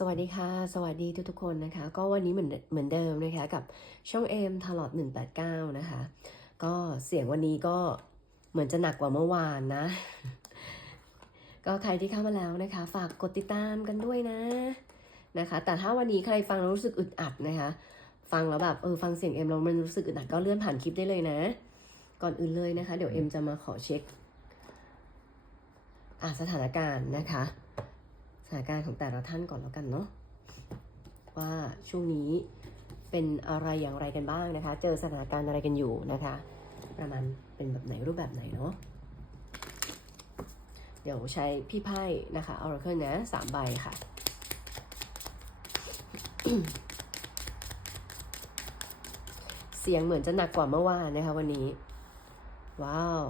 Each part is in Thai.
สวัสดีค่ะ สวัสดีทุกๆคนนะคะ ก็วันนี้เหมือนเหมือนเดิมนะคะกับช่องเอมทลอด189 นะคะ ก็เสียงวันนี้ก็เหมือนจะหนักกว่าเมื่อวานนะ ก็ใครที่เข้ามาแล้วนะคะ ฝากกดติดตามกันด้วยนะนะคะ แต่ถ้าวันนี้ใครฟังแล้วรู้สึกอึดอัดนะคะ ฟังแล้วแบบเออฟังเสียงเอ็มแล้วมันรู้สึกอึดอัดก็เลื่อนผ่านคลิปได้เลยนะ ก่อนอื่นเลยนะคะ เดี๋ยวเอ็มจะมาขอเช็คอะสถานการณ์นะคะ สถานการณ์ของแต่ละท่านก่อนแล้วกันเนาะว่าช่วงนี้เป็นอะไรอย่างไรกันบ้างนะคะ เจอสถานการณ์อะไรกันอยู่นะคะ ประมาณเป็นแบบไหนรูปแบบไหนเนาะเดี๋ยวใช้พี่ไพ่นะคะ Oracle นะสามใบค่ะเสียงเหมือนจะหนักกว่าเมื่อวานนะคะวันนี้ ว้าว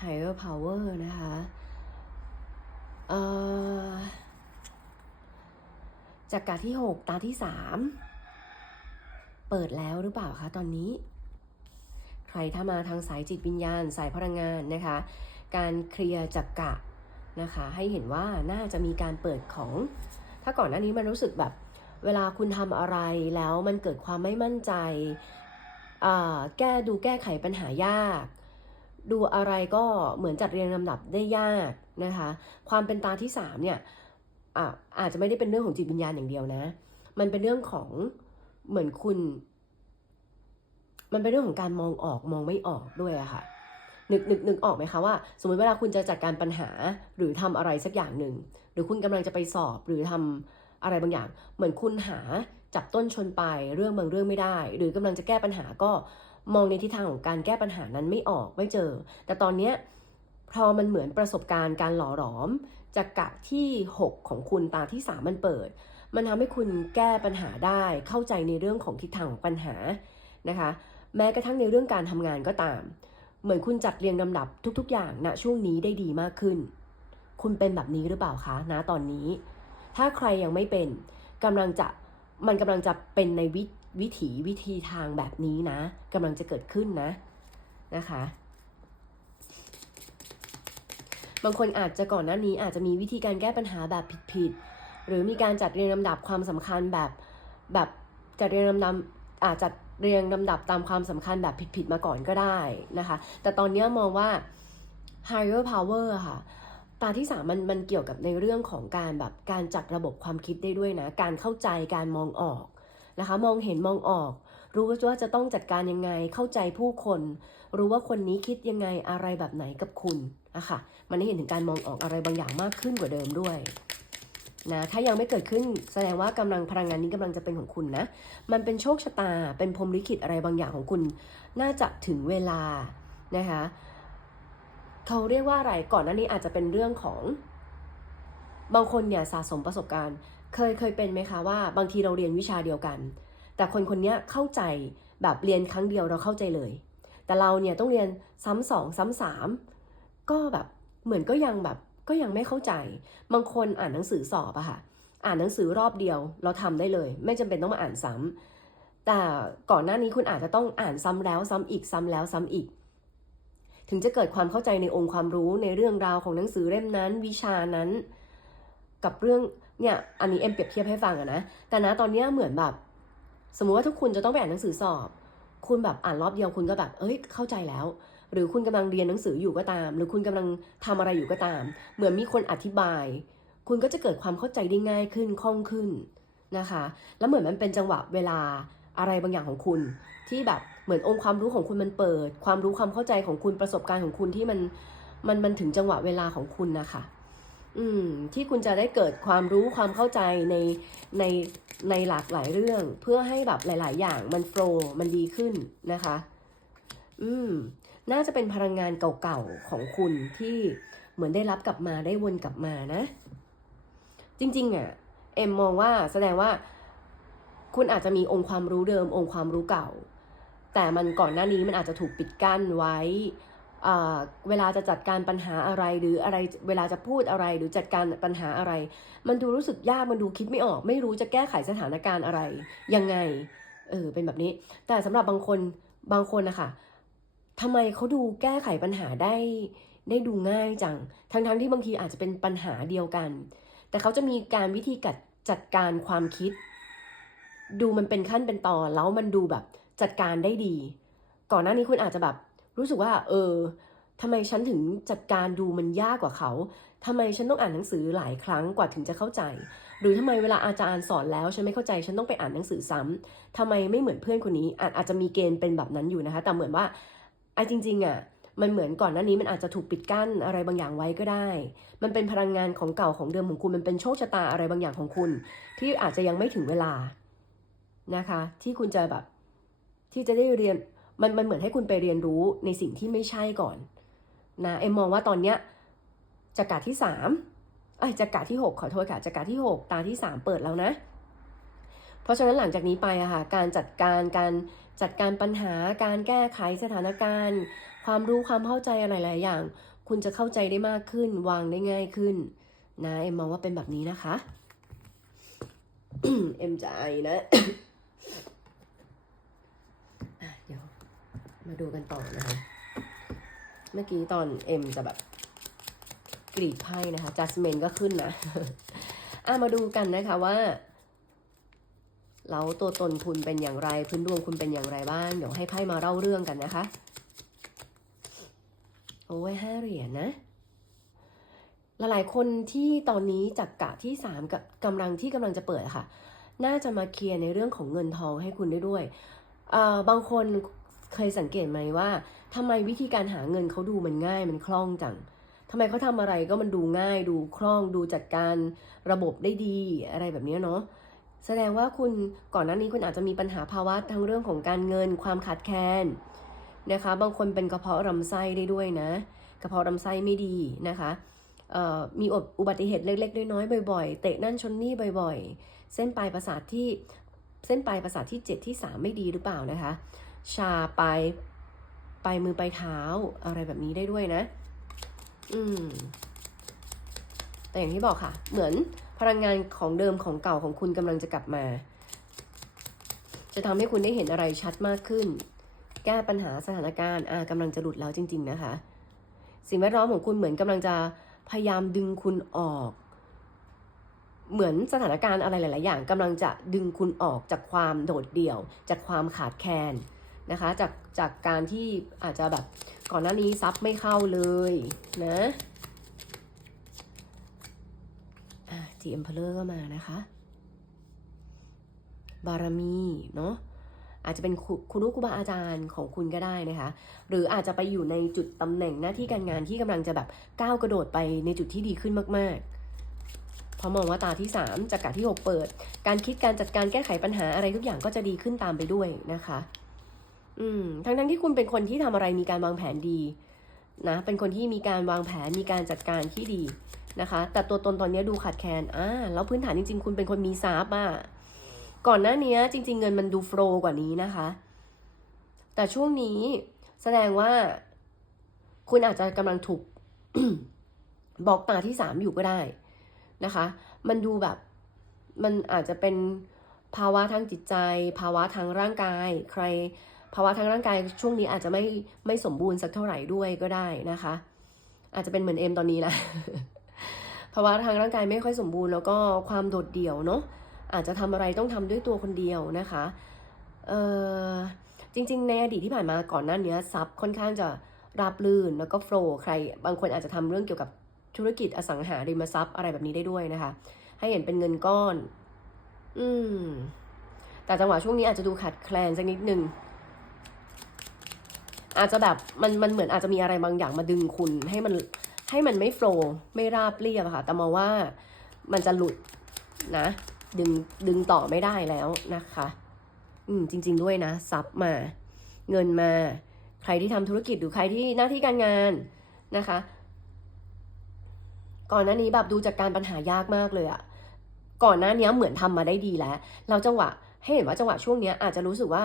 higher power นะคะ เอ่อ จากการที่ 6 ตาที่ 3 เปิดแล้วหรือเปล่าคะตอนนี้ ใครถ้ามาทางสายจิตวิญญาณ สายพลังงานนะคะ การเคลียร์จักกะนะคะ ให้เห็นว่าน่าจะมีการเปิดของ ถ้าก่อนหน้านี้มันรู้สึกแบบ เวลาคุณทำอะไรแล้วมันเกิดความไม่มั่นใจ แก้ดูแก้ไขปัญหายาก ดูอะไรก็เหมือนจัดเรียงลำดับได้ยากนะคะ ความเป็นตาที่สามเนี่ย อะอาจจะไม่ได้เป็นเรื่องของจิตวิญญาณอย่างเดียวนะ มันเป็นเรื่องของเหมือนคุณ มันเป็นเรื่องของการมองออกมองไม่ออกด้วยอะค่ะ นึกนึกนึกออกไหมคะว่า สมมติเวลาคุณจะจัดการปัญหาหรือทำอะไรสักอย่างหนึ่ง หรือคุณกำลังจะไปสอบหรือทำอะไรบางอย่าง เหมือนคุณหาจับต้นชนปลายเรื่องบางเรื่องไม่ได้ หรือกำลังจะแก้ปัญหาก็มองในทิศทางของการแก้ปัญหานั้นไม่ออกไม่เจอ แต่ตอนเนี้ยพอมันเหมือนประสบการณ์การหล่อหลอม จากกะที่ 6 ของคุณตาที่ 3 มันเปิด มันทำให้คุณแก้ปัญหาได้ เข้าใจในเรื่องของทิศทางของปัญหานะคะ แม้กระทั่งในเรื่องการทำงานก็ตาม เหมือนคุณจัดเรียงลำดับทุก ๆ อย่างณช่วงนี้ได้ดีมากขึ้น คุณเป็นแบบนี้หรือเปล่าคะณตอนนี้ ถ้าใครยังไม่เป็นกำลังจะมันกำลังจะเป็นในวิวิถีวิธีทางแบบนี้นะกำลังจะเกิดขึ้นนะนะคะ บางคนอาจจะก่อนหน้านี้อาจจะมีวิธีการแก้ปัญหาแบบผิดๆ หรือมีการจัดเรียงลำดับความสำคัญแบบแบบจัดเรียงลำดับอาจจัดเรียงลำดับตามความสำคัญแบบผิดๆมาก่อนก็ได้นะคะ แต่ตอนนี้มองว่า higher power ค่ะตาที่สามมันมันเกี่ยวกับในเรื่องของการแบบการจัดระบบความคิดได้ด้วยนะ การเข้าใจการมองออกนะคะ มองเห็นมองออก รู้ว่าจะต้องจัดการยังไง เข้าใจผู้คน รู้ว่าคนนี้คิดยังไงอะไรแบบไหนกับคุณ อะค่ะ มันได้เห็นถึงการมองออกอะไรบางอย่างมากขึ้นกว่าเดิมด้วยนะถ้ายังไม่เกิดขึ้นแสดงว่ากำลังพลังงานนี้กำลังจะเป็นของคุณนะ มันเป็นโชคชะตา เป็นพรมลิขิตอะไรบางอย่างของคุณ น่าจะถึงเวลานะคะเขาเรียกว่าอะไรก่อนหน้านี้อาจจะเป็นเรื่องของ บางคนเนี่ยสะสมประสบการณ์ เคยเคยเป็นไหมคะว่า บางทีเราเรียนวิชาเดียวกัน แต่คนคนนี้เข้าใจแบบเรียนครั้งเดียวเราเข้าใจเลย แต่เราเนี่ยต้องเรียนซ้ำสองซ้ำสาม ก็แบบเหมือนก็ยังแบบก็ยังไม่เข้าใจ บางคนอ่านหนังสือสอบอะค่ะ อ่านหนังสือรอบเดียวเราทำได้เลย ไม่จำเป็นต้องมาอ่านซ้ำแต่ก่อนหน้านี้คุณอาจจะต้องอ่านซ้ำแล้วซ้ำอีกซ้ำแล้วซ้ำอีก ถึงจะเกิดความเข้าใจในองค์ความรู้ในเรื่องราวของหนังสือเล่มนั้น วิชานั้น กับเรื่องเนี่ยอันนี้เอ็มเปรียบเทียบให้ฟังอะนะ แต่นะตอนนี้เหมือนแบบ สมมุติว่าทุกคุณจะต้องไปอ่านหนังสือสอบ คุณแบบอ่านรอบเดียวคุณก็แบบ เอ้ยเข้าใจแล้ว หรือคุณกำลังเรียนหนังสืออยู่ก็ตาม หรือคุณกำลังทำอะไรอยู่ก็ตาม เหมือนมีคนอธิบาย คุณก็จะเกิดความเข้าใจได้ง่ายขึ้นคล่องขึ้นนะคะ แล้วเหมือนมันเป็นจังหวะเวลาอะไรบางอย่างของคุณ ที่แบบเหมือนองค์ความรู้ของคุณมันเปิด ความรู้ความเข้าใจของคุณประสบการณ์ของคุณที่มันมันมันถึงจังหวะเวลาของคุณนะคะอืมที่คุณจะได้เกิดความรู้ความเข้าใจในในในหลากหลายเรื่อง เพื่อให้แบบหลาย ๆ อย่างมันโฟล์มันดีขึ้นนะคะ อืม น่าจะเป็นพลังงานเก่าๆของคุณที่เหมือนได้รับกลับมาได้วนกลับมานะ จริงๆอะเอ็มมองว่าแสดงว่า คุณอาจจะมีองค์ความรู้เดิม องค์ความรู้เก่า แต่มันก่อนหน้านี้มันอาจจะถูกปิดกั้นไว้เวลาจะจัดการปัญหาอะไรหรืออะไรเวลาจะพูดอะไรหรือจัดการปัญหาอะไร มันดูรู้สึกยากมันดูคิดไม่ออก ไม่รู้จะแก้ไขสถานการณ์อะไร ยังไงเออเป็นแบบนี้ แต่สำหรับบางคนบางคนนะคะ ทำไมเขาดูแก้ไขปัญหาได้ได้ดูง่ายจัง ทั้งๆทที่บางทีอาจจะเป็นปัญหาเดียวกัน แต่เขาจะมีการวิธีกัดจัดการความคิด ดูมันเป็นขั้นเป็นตอนแล้วมันดูแบบจัดการได้ดี ก่อนหน้านี้คุณอาจจะแบบ รู้สึกว่า เออทำไมฉันถึงจัดการดูมันยากกว่าเขาทำไมฉันต้องอ่านหนังสือหลายครั้งกว่าถึงจะเข้าใจ หรือทำไมเวลาอาจารย์สอนแล้วฉันไม่เข้าใจฉันต้องไปอ่านหนังสือซ้ำทำไมไม่เหมือนเพื่อนคนนี้อาจอาจจะมีเกณฑ์เป็นแบบนั้นอยู่นะคะ แต่เหมือนว่า ไอ้จริงๆอะมันเหมือนก่อนหน้านี้มันอาจจะถูกปิดกั้นอะไรบางอย่างไว้ก็ได้ มันเป็นพลังงานของเก่าของเดิมของคุณ มันเป็นโชคชะตาอะไรบางอย่างของคุณ ที่อาจจะยังไม่ถึงเวลานะคะ ที่คุณจะแบบ ที่จะได้เรียนมันมันเหมือนให้คุณไปเรียนรู้ในสิ่งที่ไม่ใช่ก่อนนะเอ็มมองว่าตอนเนี้ยจักราที่สามไอ้จักราที่หกขอโทษค่ะจักราที่หกตาที่สามเปิดแล้วนะ เพราะฉะนั้นหลังจากนี้ไปอะค่ะการจัดการการ จัดการปัญหาการแก้ไขสถานการณ์ ความรู้ความเข้าใจอะไรหลายอย่าง คุณจะเข้าใจได้มากขึ้น วางได้ง่ายขึ้น นะเอ็มมองว่าเป็นแบบนี้นะคะ เอ็มจะไอนะอะเดี๋ยวมาดูกันต่อนะคะเมื่อกี้ตอนเอ็มจะแบบกรีดไพ่นะคะจัสเมนก็ขึ้นนะอะมาดูกันนะคะว่า แล้วตัวตนคุณเป็นอย่างไร พื้นดวงคุณเป็นอย่างไรบ้าง เดี๋ยวให้ไพ่มาเล่าเรื่องกันนะคะ โอ้ยห้าเหรียญนะหลายๆคนที่ตอนนี้จากกะที่สามกับกำลังที่กำลังจะเปิดค่ะ น่าจะมาเคลียร์ในเรื่องของเงินทองให้คุณได้ด้วย บางคนเคยสังเกตไหมว่าทำไมวิธีการหาเงินเขาดูมันง่ายมันคล่องจังทำไมเขาทำอะไรก็มันดูง่ายดูคล่องดูจัดการระบบได้ดีอะไรแบบนี้เนาะ แสดงว่าคุณก่อนหน้านี้คุณอาจจะมีปัญหาภาวะทั้งเรื่องของการเงินความขาดแคลนนะคะ บางคนเป็นกระเพาะลำไส้ได้ด้วยนะ กระเพาะลำไส้ไม่ดีนะคะมีอุบัติเหตุเล็กๆน้อยๆบ่อยๆ เตะนั่นชนนี่บ่อยๆ เส้นปลายประสาทที่เส้นปลายประสาทที่ 7 ที่ 3 ไม่ดีหรือเปล่านะคะ ชาปลายปลายมือปลายเท้าอะไรแบบนี้ได้ด้วยนะ อืมแต่อย่างที่บอกค่ะ เหมือน พลังงานของเดิมของเก่าของคุณกำลังจะกลับมา จะทำให้คุณได้เห็นอะไรชัดมากขึ้น แก้ปัญหาสถานการณ์อ่ากำลังจะหลุดแล้วจริง ๆ นะคะ สิ่งแวดล้อมของคุณเหมือนกำลังจะพยายามดึงคุณออก เหมือนสถานการณ์อะไรหลาย ๆ อย่างกำลังจะดึงคุณออกจากความโดดเดี่ยว จากความขาดแคลนนะคะ จากจากการที่อาจจะแบบก่อนหน้านี้ซับไม่เข้าเลยนะอะ The Emperor ก็มานะคะ บารมีเนาะอาจจะเป็นคุคุณลูครูบาอาจารย์ของคุณก็ได้นะคะ หรืออาจจะไปอยู่ในจุดตำแหน่งหน้าที่การงานที่กำลังจะแบบก้าวกระโดดไปในจุดที่ดีขึ้นมากๆพราะมองว่าตาที่ 3จากกะที่ 6 เปิด การคิดการจัดการแก้ไขปัญหาอะไรทุกอย่างก็จะดีขึ้นตามไปด้วยนะคะ อืม ทั้งทั้งที่คุณเป็นคนที่ทำอะไรมีการวางแผนดีนะ เป็นคนที่มีการวางแผนมีการจัดการที่ดี นะคะ แต่ตัวตนตอนนี้ดูขาดแคลนอ่าแล้วพื้นฐานจริง ๆ คุณเป็นคนมีทรัพย์อะก่อนหน้านี้จริง ๆ เงินมันดูโฟลว์กว่านี้นะคะ แต่ช่วงนี้แสดงว่า คุณอาจจะกำลังถูกบล็อกตาที่สามอยู่ก็ได้นะคะ มันดูแบบมันอาจจะเป็นภาวะทางจิตใจ ภาวะทางร่างกาย ใคร ภาวะทางร่างกายช่วงนี้อาจจะไม่ไม่สมบูรณ์สักเท่าไหร่ด้วยก็ได้นะคะ อาจจะเป็นเหมือนเอ็มตอนนี้แหละ ภาวะทางร่างกายไม่ค่อยสมบูรณ์แล้วก็ความโดดเดี่ยวเนาะอาจจะทำอะไรต้องทำด้วยตัวคนเดียวนะคะเออจริง ๆ ในอดีตที่ผ่านมาก่อนหน้านี้ซับค่อนข้างจะราบลื่นแล้วก็โฟล์ใคร บางคนอาจจะทำเรื่องเกี่ยวกับธุรกิจอสังหาริมทรัพย์อะไรแบบนี้ได้ด้วยนะคะ ให้เห็นเป็นเงินก้อน อืม แต่จังหวะช่วงนี้อาจจะดูขาดแคลนสักนิดนึงอาจจะแบบมันมันเหมือนอาจจะมีอะไรบางอย่างมาดึงคุณให้มัน ให้มันไม่โฟล์ไม่ราบเรียบค่ะ แต่มองว่ามันจะหลุดนะ ดึงดึงต่อไม่ได้แล้วนะคะ อืมจริง ๆด้วยนะซับมา เงินมา ใครที่ทำธุรกิจหรือใครที่หน้าที่การงานนะคะ ก่อนหน้านี้แบบดูจากการปัญหายากมากเลยอะก่อนหน้านี้เหมือนทำมาได้ดีแล้ว เราจังหวะให้เห็นว่าจังหวะช่วงนี้อาจจะรู้สึกว่า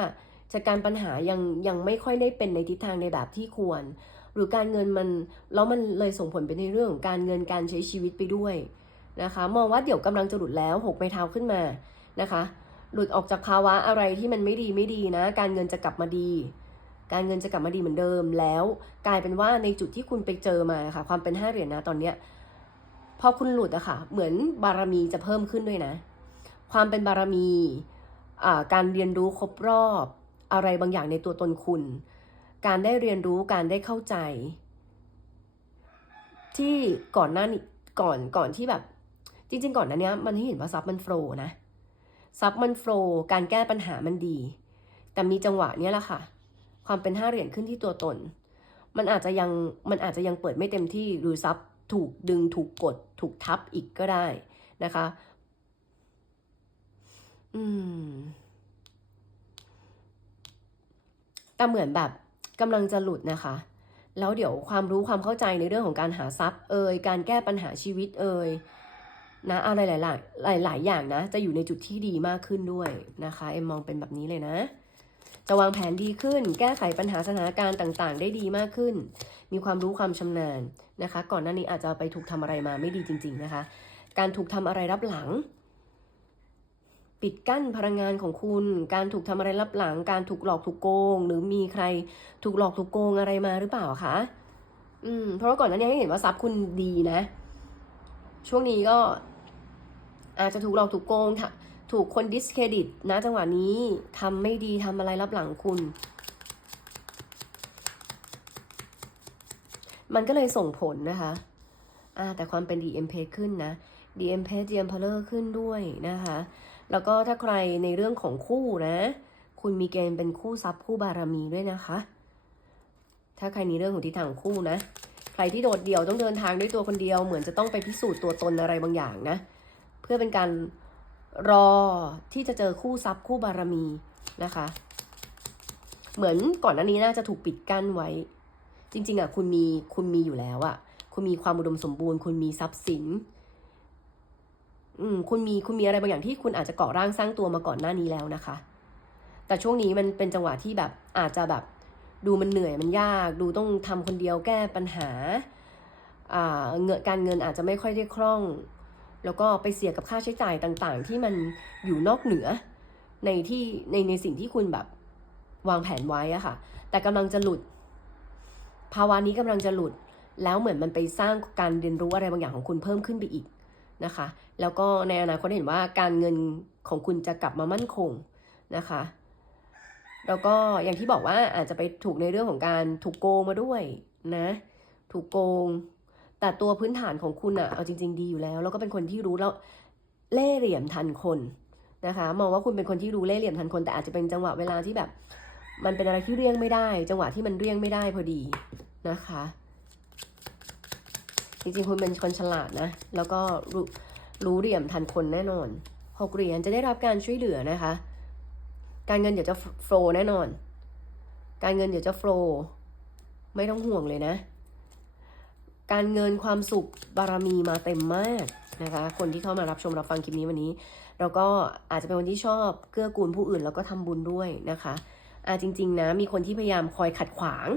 จัดการปัญหายังยังไม่ค่อยได้เป็นในทิศทางในแบบที่ควร หรือการเงินมันแล้วมันเลยส่งผลไปในเรื่องของการเงินการใช้ชีวิตไปด้วยนะคะมองว่าเดี๋ยวกำลังจะหลุดแล้วหกไม้เท้าขึ้นมานะคะหลุดออกจากภาวะอะไรที่มันไม่ดีไม่ดีนะ การเงินจะกลับมาดี การเงินจะกลับมาดีเหมือนเดิมแล้ว กลายเป็นว่าในจุดที่คุณไปเจอมาค่ะความเป็นห้าเหรียญนะตอนเนี้ยพอคุณหลุดอะค่ะ เหมือนบารมีจะเพิ่มขึ้นด้วยนะ ความเป็นบารมีการเรียนรู้ครบรอบอะไรบางอย่างในตัวตนคุณ การได้เรียนรู้การได้เข้าใจ ที่ก่อนหน้านี้ก่อนก่อนที่แบบ จริง ๆ ก่อนนั้นเนี้ยมันให้เห็นว่าซับมันโฟล์นะซับมันโฟล์การแก้ปัญหามันดี แต่มีจังหวะเนี้ยแหละค่ะ ความเป็นห้าเหรียญขึ้นที่ตัวตน มันอาจจะยังมันอาจจะยังเปิดไม่เต็มที่หรือซับถูกดึงถูกกด ถูกทับอีกก็ได้นะคะ อืมแต่เหมือนแบบ กำลังจะหลุดนะคะ แล้วเดี๋ยวความรู้ความเข้าใจในเรื่องของการหาทรัพย์เอ่ยการแก้ปัญหาชีวิตเอ่ยนะอะไรหลายๆหลายหลายอย่างนะ จะอยู่ในจุดที่ดีมากขึ้นด้วยนะคะ เอ็มมองเป็นแบบนี้เลยนะ จะวางแผนดีขึ้น แก้ไขปัญหาสถานการณ์ต่างๆ ได้ดีมากขึ้น มีความรู้ความชำนาญนะคะ ก่อนหน้านี้อาจจะไปถูกทำอะไรมาไม่ดีจริง ๆนะคะ การถูกทำอะไรรับหลัง ปิดกั้นพลังงานของคุณ การถูกทำอะไรรับหลัง การถูกหลอกถูกโกง หรือมีใครถูกหลอกถูกโกงอะไรมาหรือเปล่าคะ อืม เพราะว่าก่อนหน้านี้ให้เห็นว่าทรัพย์คุณดีนะ ช่วงนี้ก็ อาจจะถูกหลอกถูกโกงถูกคนดิสเครดิตนะจังหวะนี้ทำไม่ดีทำอะไรรับหลังคุณ มันก็เลยส่งผลนะคะอ่าแต่ความเป็น DM p a ขึ้นนะ DM p a DM p a l e r ขึ้นด้วยนะคะ แล้วก็ถ้าใครในเรื่องของคู่นะ คุณมีเกณฑ์เป็นคู่ทรัพย์คู่บารมีด้วยนะคะ ถ้าใครในเรื่องของทิศทางคู่นะ ใครที่โดดเดี่ยวต้องเดินทางด้วยตัวคนเดียว เหมือนจะต้องไปพิสูจน์ตัวตนอะไรบางอย่างนะ เพื่อเป็นการรอที่จะเจอคู่ทรัพย์คู่บารมีนะคะ เหมือนก่อนหน้านี้น่าจะถูกปิดกั้นไว้ จริง ๆอะคุณมีคุณมีอยู่แล้วอะ คุณมีความอุดมสมบูรณ์ คุณมีทรัพย์สิน อืมคุณมีคุณมีอะไรบางอย่างที่คุณอาจจะก่อร่างสร้างตัวมาก่อนหน้านี้แล้วนะคะ แต่ช่วงนี้มันเป็นจังหวะที่แบบอาจจะแบบดูมันเหนื่อยมันยาก ดูต้องทำคนเดียวแก้ปัญหาอ่าเงินการเงินอาจจะไม่ค่อยได้คล่อง แล้วก็ไปเสียกับค่าใช้จ่ายต่างๆ ที่มันอยู่นอกเหนือ ในที่ในในสิ่งที่คุณแบบวางแผนไว้อะค่ะ แต่กำลังจะหลุด ภาวะนี้กำลังจะหลุด แล้วเหมือนมันไปสร้างการเรียนรู้อะไรบางอย่างของคุณเพิ่มขึ้นไปอีก นะคะ แล้วก็ในอนาคตเห็นว่าการเงินของคุณจะกลับมามั่นคงนะคะ แล้วก็อย่างที่บอกว่าอาจจะไปถูกในเรื่องของการถูกโกงมาด้วยนะ ถูกโกง แต่ตัวพื้นฐานของคุณอะเอาจริง ๆ ดีอยู่แล้ว แล้วก็เป็นคนที่รู้แล้วเล่ห์เหลี่ยมทันคนนะคะ มองว่าคุณเป็นคนที่รู้เล่ห์เหลี่ยมทันคน แต่อาจจะเป็นจังหวะเวลาที่แบบ มันเป็นอะไรที่เรียงไม่ได้ จังหวะที่มันเรียงไม่ได้พอดีนะคะ จริงๆคุณเป็นคนฉลาดนะ แล้วก็รู้รู้เหลี่ยมทันคนแน่นอนหกเหรียญจะได้รับการช่วยเหลือนะคะ การเงินเดี๋ยวจะโฟล์แน่นอน การเงินเดี๋ยวจะโฟล์ไม่ต้องห่วงเลยนะ การเงินความสุขบารมีมาเต็มมากนะคะ คนที่เข้ามารับชมรับฟังคลิปนี้วันนี้ แล้วก็อาจจะเป็นคนที่ชอบเกื้อกูลผู้อื่นแล้วก็ทำบุญด้วยนะคะอ่าจริง ๆ นะ มีคนที่พยายามคอยขัดขวาง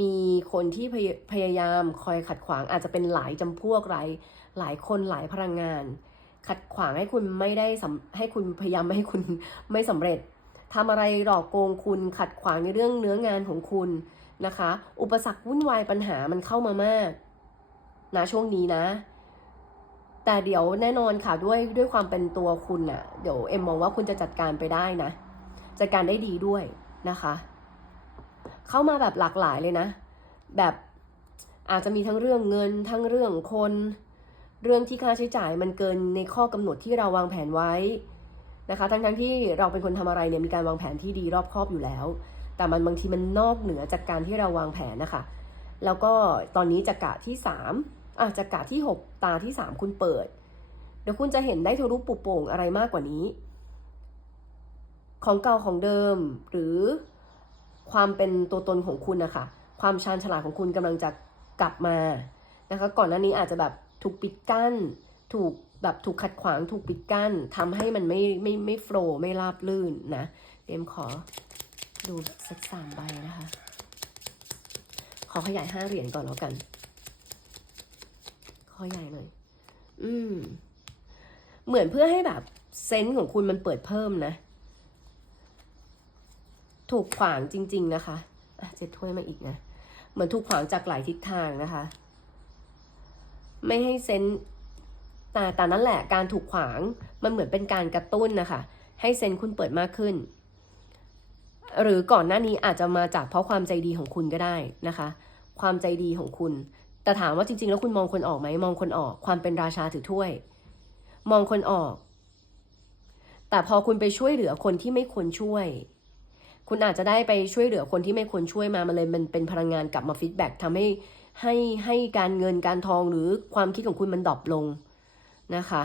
มีคนที่พยพยายามคอยขัดขวางอาจจะเป็นหลายจำพวกหลายหลายคนหลายพลังงาน ขัดขวางให้คุณไม่ได้สำให้คุณพยายามไม่ให้คุณไม่สำเร็จทำอะไรหลอกโกงคุณขัดขวางในเรื่องเนื้องานของคุณนะคะ อุปสรรควุ่นวายปัญหามันเข้ามามากนะช่วงนี้นะ แต่เดี๋ยวแน่นอนค่ะด้วยด้วยความเป็นตัวคุณน่ะเดี๋ยวเอ็มมองว่าคุณจะจัดการไปได้นะจัดการได้ดีด้วยนะคะ เข้ามาแบบหลากหลายเลยนะ แบบอาจจะมีทั้งเรื่องเงินทั้งเรื่องคน เรื่องที่ค่าใช้จ่ายมันเกินในข้อกำหนดที่เราวางแผนไว้นะคะ ทั้งที่เราเป็นคนทำอะไรเนี่ยมีการวางแผนที่ดีรอบครอบอยู่แล้ว แต่มันบางทีมันนอกเหนือจากการที่เราวางแผนนะคะ แล้วก็ตอนนี้จากกะที่สามอะจากกะที่หกตาที่สามคุณเปิด เดี๋ยวคุณจะเห็นได้ทะลุปุโป่งอะไรมากกว่านี้ ของเก่าของเดิมหรือ ความเป็นตัวตนของคุณนะคะ ความชาญฉลาดของคุณกำลังจะกลับมานะคะ ก่อนหน้านี้อาจจะแบบถูกปิดกั้น ถูกแบบถูกขัดขวาง ถูกปิดกั้นทำให้มันไม่ไม่ไม่โฟล์ไม่ราบลื่นนะ เดมขอดูสักสามใบนะคะ ขอขยายห้าเหรียญก่อนแล้วกัน ขอขยายหน่อย อืม เหมือนเพื่อให้แบบเซนส์ของคุณมันเปิดเพิ่มนะ ถูกขวางจริง ๆ นะคะเจ็ดถ้วยมาอีกนะ เหมือนถูกขวางจากหลายทิศทางนะคะ ไม่ให้เซนส์แต่แต่นั่นแหละการถูกขวางมันเหมือนเป็นการกระตุ้นนะคะ ให้เซนคุณเปิดมากขึ้น หรือก่อนหน้านี้อาจจะมาจากเพราะความใจดีของคุณก็ได้นะคะ ความใจดีของคุณ แต่ถามว่าจริง ๆ แล้วคุณมองคนออกไหมมองคนออก ความเป็นราชาถือถ้วย มองคนออก แต่พอคุณไปช่วยเหลือคนที่ไม่ควรช่วย คุณอาจจะได้ไปช่วยเหลือคนที่ไม่ควรช่วยมามันเลยมันเป็นพลังงานกลับมาฟีดแบ็กทำให้ให้ให้การเงินการทองหรือความคิดของคุณมันดรอปลงนะคะ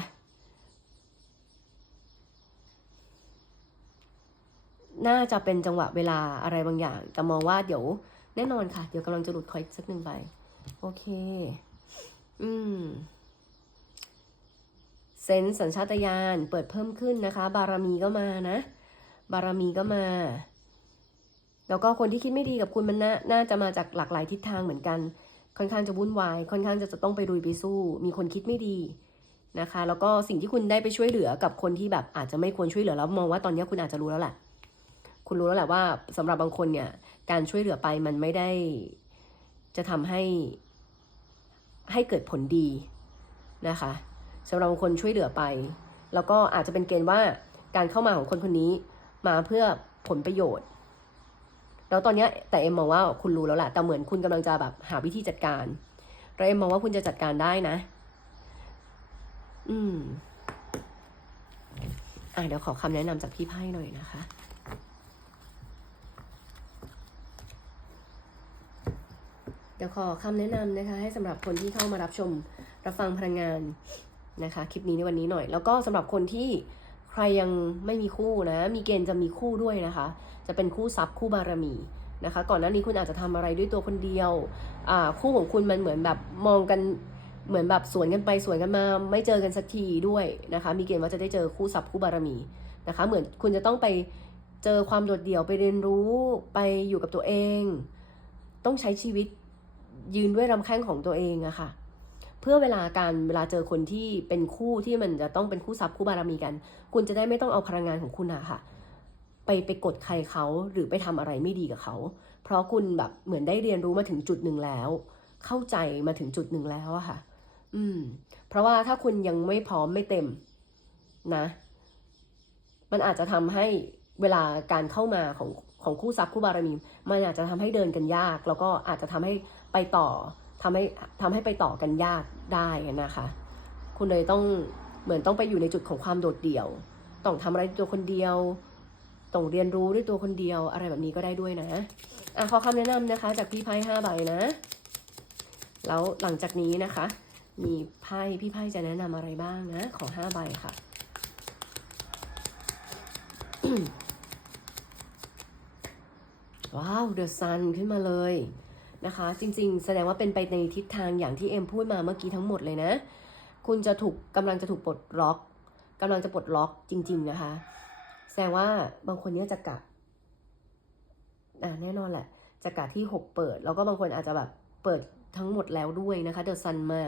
น่าจะเป็นจังหวะเวลาอะไรบางอย่าง แต่มองว่าเดี๋ยวแน่นอนค่ะ เดี๋ยวกำลังจะหลุดคอยสักหนึ่งไปโอเค อืม เซนส์สัญชาตญาณเปิดเพิ่มขึ้นนะคะ บารมีก็มานะ บารมีก็มา แล้วก็คนที่คิดไม่ดีกับคุณมันน่าน่าจะมาจากหลากหลายทิศทางเหมือนกัน ค่อนข้างจะวุ่นวาย ค่อนข้างจะจะต้องไปรุยไปสู้ มีคนคิดไม่ดีนะคะ แล้วก็สิ่งที่คุณได้ไปช่วยเหลือกับคนที่แบบอาจจะไม่ควรช่วยเหลือแล้วมองว่าตอนนี้คุณอาจจะรู้แล้วแหละ คุณรู้แล้วแหละว่าสำหรับบางคนเนี่ย การช่วยเหลือไปมันไม่ได้จะทำให้ให้เกิดผลดีนะคะสำหรับบางคนช่วยเหลือไป แล้วก็อาจจะเป็นเกณฑ์ว่าการเข้ามาของคนคนนี้มาเพื่อผลประโยชน์ แล้วตอนเนี้ยแต่เอ็มมองว่าคุณรู้แล้วแหละแต่เหมือนคุณกำลังจะแบบหาวิธีจัดการแล้วเอ็มมองว่าคุณจะจัดการได้นะ อืม อะเดี๋ยวขอคำแนะนำจากพี่ไพ่หน่อยนะคะเดี๋ยวขอคำแนะนำนะคะให้สำหรับคนที่เข้ามารับชมรับฟังพลังงานนะคะ คลิปนี้ในวันนี้หน่อย แล้วก็สำหรับคนที่ ใครยังไม่มีคู่นะ มีเกณฑ์จะมีคู่ด้วยนะคะ จะเป็นคู่ทรัพย์คู่บารมีนะคะ ก่อนหน้านี้คุณอาจจะทำอะไรด้วยตัวคนเดียว คู่ของคุณมันเหมือนแบบมองกันเหมือนแบบสวนกันไปสวนกันมาไม่เจอกันสักทีด้วยนะคะ มีเกณฑ์ว่าจะได้เจอคู่ทรัพย์คู่บารมีนะคะ เหมือนคุณจะต้องไปเจอความโดดเดี่ยวไปเรียนรู้ไปอยู่กับตัวเอง ต้องใช้ชีวิตยืนด้วยลำแข้งของตัวเองอะค่ะ เพื่อเวลาการเวลาเจอคนที่เป็นคู่ที่มันจะต้องเป็นคู่ทรัพย์คู่บารมีกัน คุณจะได้ไม่ต้องเอาพลังงานของคุณอะค่ะ ไปไปกดใครเขาหรือไปทำอะไรไม่ดีกับเขา เพราะคุณแบบเหมือนได้เรียนรู้มาถึงจุดหนึ่งแล้ว เข้าใจมาถึงจุดหนึ่งแล้วอะค่ะ อืม เพราะว่าถ้าคุณยังไม่พร้อมไม่เต็มนะ มันอาจจะทำให้เวลาการเข้ามาของของคู่ทรัพย์คู่บารมี มันอาจจะทำให้เดินกันยาก แล้วก็อาจจะทำให้ไปต่อ ทำให้ทำให้ไปต่อกันยากได้นะคะ คุณเลยต้องเหมือนต้องไปอยู่ในจุดของความโดดเดี่ยว ต้องทำอะไรด้วยตัวคนเดียว ต้องเรียนรู้ด้วยตัวคนเดียวอะไรแบบนี้ก็ได้ด้วยนะอะขอคำแนะนำนะคะ จากพี่ไพ่ห้าใบนะ แล้วหลังจากนี้นะคะ มีไพ่พี่ไพ่จะแนะนำอะไรบ้างนะ ขอห้าใบค่ะว้าวเดอะซันขึ้นมาเลย นะคะ จริงๆ แสดงว่าเป็นไปในทิศทางอย่างที่เอ็มพูดมาเมื่อกี้ทั้งหมดเลยนะ คุณจะถูกกำลังจะถูกปลดล็อกกำลังจะปลดล็อกจริง ๆ นะคะ แสดงว่าบางคนเนี้ยจะกะอ่าแน่นอนแหละจะกะที่หกเปิด แล้วก็บางคนอาจจะแบบเปิดทั้งหมดแล้วด้วยนะคะเดอะซันมา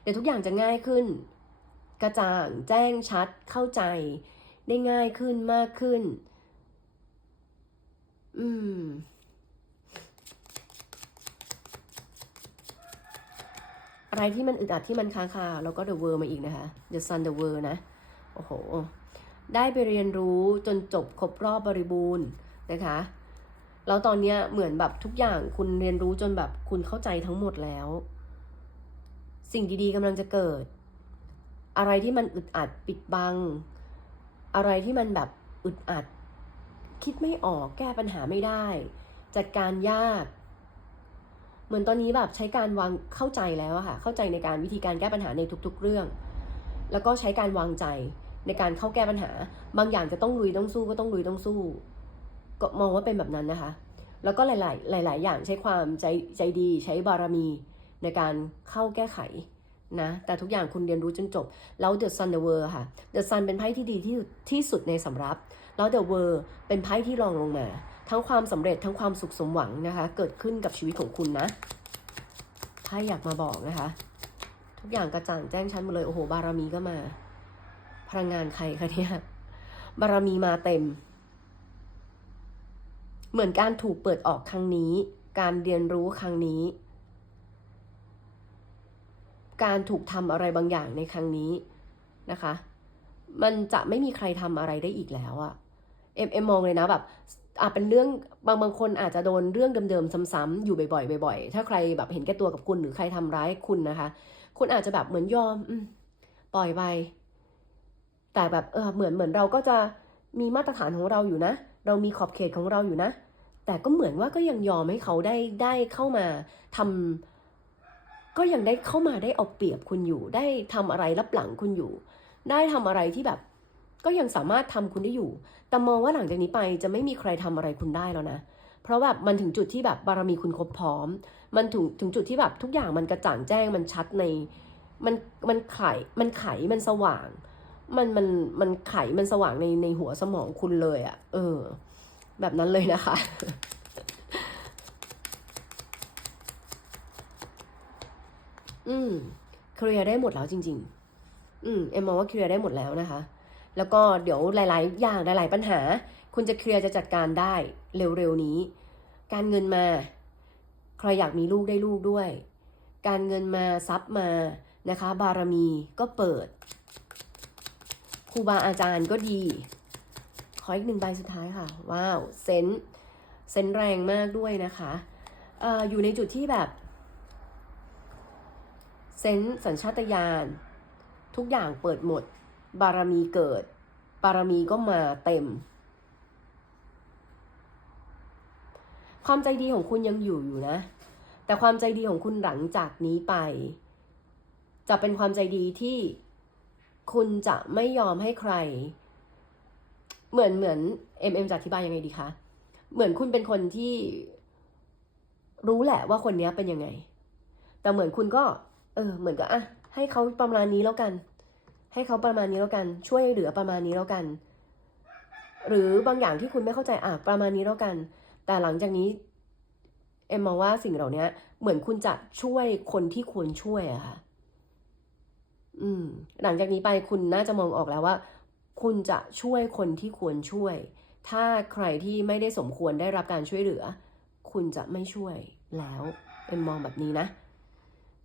เดี๋ยวทุกอย่างจะง่ายขึ้น กระจ่างแจ้งชัดเข้าใจ ได้ง่ายขึ้นมากขึ้น อืม อะไรที่มันอึดอัดที่มันค้างคาแล้วก็ The World มาอีกนะคะ The Sun The World นะ โอ้โห ได้ไปเรียนรู้จนจบครบรอบบริบูรณ์นะคะแล้วตอนเนี้ยเหมือนแบบทุกอย่างคุณเรียนรู้จนแบบคุณเข้าใจทั้งหมดแล้ว สิ่งดีๆกำลังจะเกิด อะไรที่มันอึดอัดปิดบัง อะไรที่มันแบบอึดอัด คิดไม่ออกแก้ปัญหาไม่ได้ จัดการยาก เหมือนตอนนี้แบบใช้การวางเข้าใจแล้วอะค่ะ เข้าใจในการวิธีการแก้ปัญหาในทุก ๆ เรื่อง แล้วก็ใช้การวางใจในการเข้าแก้ปัญหา บางอย่างจะต้องลุยต้องสู้ก็ต้องลุยต้องสู้ ก็มองว่าเป็นแบบนั้นนะคะ แล้วก็หลาย ๆ หลาย ๆ อย่างใช้ความใจใจดีใช้บารมีในการเข้าแก้ไขนะ แต่ทุกอย่างคุณเรียนรู้จนจบ แล้ว The Sun The World ค่ะ The Sun เป็นไพ่ที่ดีที่ที่สุดในสำรับ แล้ว The World เป็นไพ่ที่รองลงมา ทั้งความสำเร็จทั้งความสุขสมหวังนะคะ เกิดขึ้นกับชีวิตของคุณนะไพ่อยากมาบอกนะคะ ทุกอย่างกระจ่างแจ้งชัดหมดเลยโอ้โห บารมีก็มา พลังงานใครคะเนี่ยบารมีมาเต็ม เหมือนการถูกเปิดออกครั้งนี้ การเรียนรู้ครั้งนี้ การถูกทำอะไรบางอย่างในครั้งนี้นะคะ มันจะไม่มีใครทำอะไรได้อีกแล้วอะ เอ็มเอ็มมองเลยนะแบบอะเป็นเรื่องบางบางคนอาจจะโดนเรื่องเดิมๆซ้ำๆอยู่บ่อยๆบ่อยๆ ถ้าใครแบบเห็นแก่ตัวกับคุณหรือใครทำร้ายคุณนะคะ คุณอาจจะแบบเหมือนยอมปล่อยไปแต่แบบเออเหมือนเหมือนเราก็จะมีมาตรฐานของเราอยู่นะ เรามีขอบเขตของเราอยู่นะ แต่ก็เหมือนว่าก็ยังยอมให้เขาได้ได้เข้ามาทำก็ยังได้เข้ามาได้เอาเปรียบคุณอยู่ ได้ทำอะไรรับหลังคุณอยู่ ได้ทำอะไรที่แบบ ก็ยังสามารถทำคุณได้อยู่ แต่มองว่าหลังจากนี้ไปจะไม่มีใครทำอะไรคุณได้แล้วนะ เพราะแบบมันถึงจุดที่แบบบารมีคุณครบพร้อม มันถึงถึงจุดที่แบบทุกอย่างมันกระจ่างแจ้งมันชัดใน มันมันไขมันไขมันสว่าง มันมันมันไขมันสว่างในในหัวสมองคุณเลยอะ่ะ เออ แบบนั้นเลยนะคะอืมเคลียร์ได้หมดแล้วจริง ๆ อืม เอ็มมองว่าเคลียร์ได้หมดแล้วนะคะ แล้วก็เดี๋ยวหลาย ๆ อย่างหลาย ๆ ปัญหา คุณจะเคลียร์จะจัดการได้เร็ว ๆ นี้ การเงินมา ใครอยากมีลูกได้ลูกด้วย การเงินมาทรัพย์มานะคะ บารมีก็เปิดครูบาอาจารย์ก็ดี ขออีกหนึ่งใบสุดท้ายค่ะ ว้าว เซนเซนแรงมากด้วยนะคะอออยู่ในจุดที่แบบเซนสัญชาตญาณทุกอย่างเปิดหมด บารมีเกิด บารมีก็มาเต็ม ความใจดีของคุณยังอยู่อยู่นะ แต่ความใจดีของคุณหลังจากนี้ไป จะเป็นความใจดีที่คุณจะไม่ยอมให้ใคร เหมือนเหมือนเอ็มเอ็มจะอธิบายยังไงดีคะเหมือนคุณเป็นคนที่รู้แหละว่าคนนี้เป็นยังไง แต่เหมือนคุณก็ เออ เหมือนกับอะให้เขาประมาณนี้แล้วกัน ให้เขาประมาณนี้แล้วกัน ช่วยเหลือประมาณนี้แล้วกัน หรือบางอย่างที่คุณไม่เข้าใจอะประมาณนี้แล้วกัน แต่หลังจากนี้เอ็มมองว่าสิ่งเหล่านี้เหมือนคุณจะช่วยคนที่ควรช่วยอะค่ะ อืม หลังจากนี้ไปคุณน่าจะมองออกแล้วว่า คุณจะช่วยคนที่ควรช่วย ถ้าใครที่ไม่ได้สมควรได้รับการช่วยเหลือ คุณจะไม่ช่วยแล้ว เอ็มมองแบบนี้นะ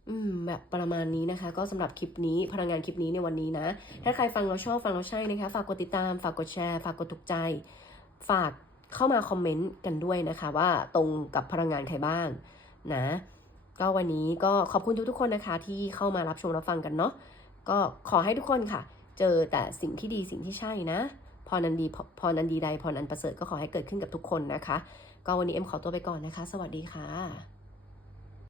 อืมแบบประมาณนี้นะคะ ก็สำหรับคลิปนี้พลังงานคลิปนี้ในวันนี้นะ ถ้าใครฟังเราชอบฟังเราใช่นะคะ ฝากกดติดตาม ฝากกดแชร์ ฝากกดถูกใจ ฝากเข้ามาคอมเมนต์กันด้วยนะคะ ว่าตรงกับพลังงานใครบ้างนะ ก็วันนี้ก็ขอบคุณทุกๆคนนะคะ ที่เข้ามารับชมรับฟังกันเนาะก็ขอให้ทุกคนค่ะ เจอแต่สิ่งที่ดีสิ่งที่ใช่นะพรนันดีพพรนันดีใดพรนันประเสริฐก็ขอให้เกิดขึ้นกับทุกคนนะคะ ก็วันนี้เอ็มขอตัวไปก่อนนะคะ สวัสดีค่ะ